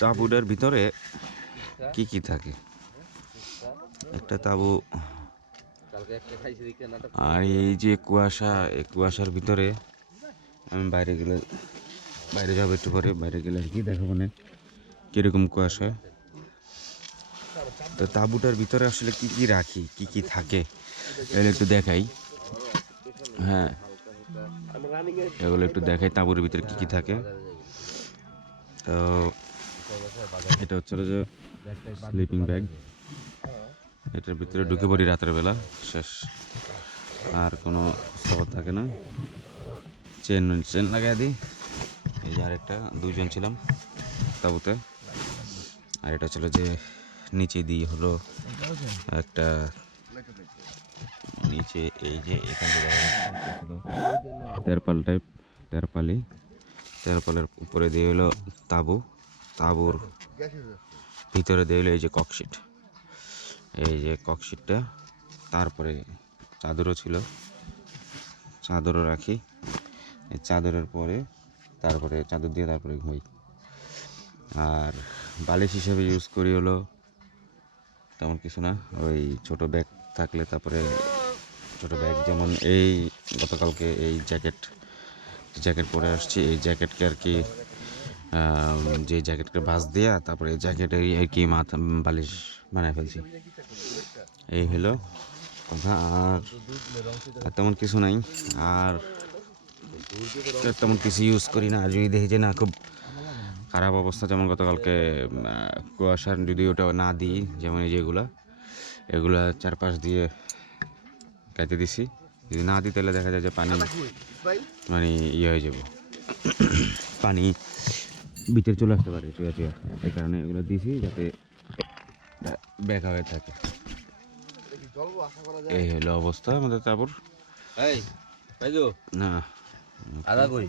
তাঁবুটার ভিতরে কি কি থাকে? একটা তাঁবু, আর এই যে কুয়াশা, এই কুয়াশার ভিতরে আমি বাইরে গেলে, বাইরে যাবো একটু পরে, বাইরে গেলে আর কি দেখাবো না কিরকম কুয়াশা। তো তাঁবুটার ভিতরে আসলে কি কি রাখি, কি কি থাকে এগুলো একটু দেখাই। হ্যাঁ, এগুলো একটু দেখাই তাঁবুর ভিতরে কি কি থাকে। তো এটা হচ্ছে যে স্লিপিং ব্যাগ, এটার ভিতরে ঢুকে পড়ি রাতের বেলা, শেষ, আর কোনো খবর থাকে না। চেন চেন লাগাই দিই। এই যে আরেকটা, দুইজন ছিলাম তাঁবুতে। আর এটা ছিল যে নিচে দিয়ে হলো একটা, নিচে এই যে এখান থেকে তেরপাল টাইপ, তেরপালের উপরে দিয়ে হলো তাঁবু, তাঁবুর ভিতরে দিয়ে হলো এই যে ককশিট, এই যে ককশিটটা। তারপরে চাদরও ছিল, চাদরও রাখি। এই চাদরের পরে তারপরে চাদর দিয়ে তারপরে ঘুমাই। আর বালিশ হিসেবে ইউজ করি হলো তেমন কিছু না, ওই ছোট ব্যাগ থাকলে, তারপরে ছোট ব্যাগ যেমন এই গতকালকে এই জ্যাকেট পরে আসছি, এই জ্যাকেটকে আর কি, যে জ্যাকেটকে ভাঁজ দেওয়া, তারপরে এই জ্যাকেটের আর কি মাথা বালিশ বানায় ফেলছি। এই হলো কথা। আর তেমন কিছু নাই, আর তেমন কিছু ইউজ করি না। আর যদি দেখি যে না খুব খারাপ অবস্থা, যেমন গতকালকে কুয়াশার যদি ওটা না দিই, যেমন এই যেগুলা, এগুলা চারপাশ দিয়ে কাটে দিছি, যদি না দিই তাহলে দেখা যায় যে পানি মানে ইয়ে হয়ে যাব, পানি ভিতরে চলে আসতে পারে চুয়া চুয়া। এই কারণে এগুলো দিছি যাতে ব্যাকা হয়ে থাকে। এই হলো অবস্থা আমাদের তারপর। না আদা কই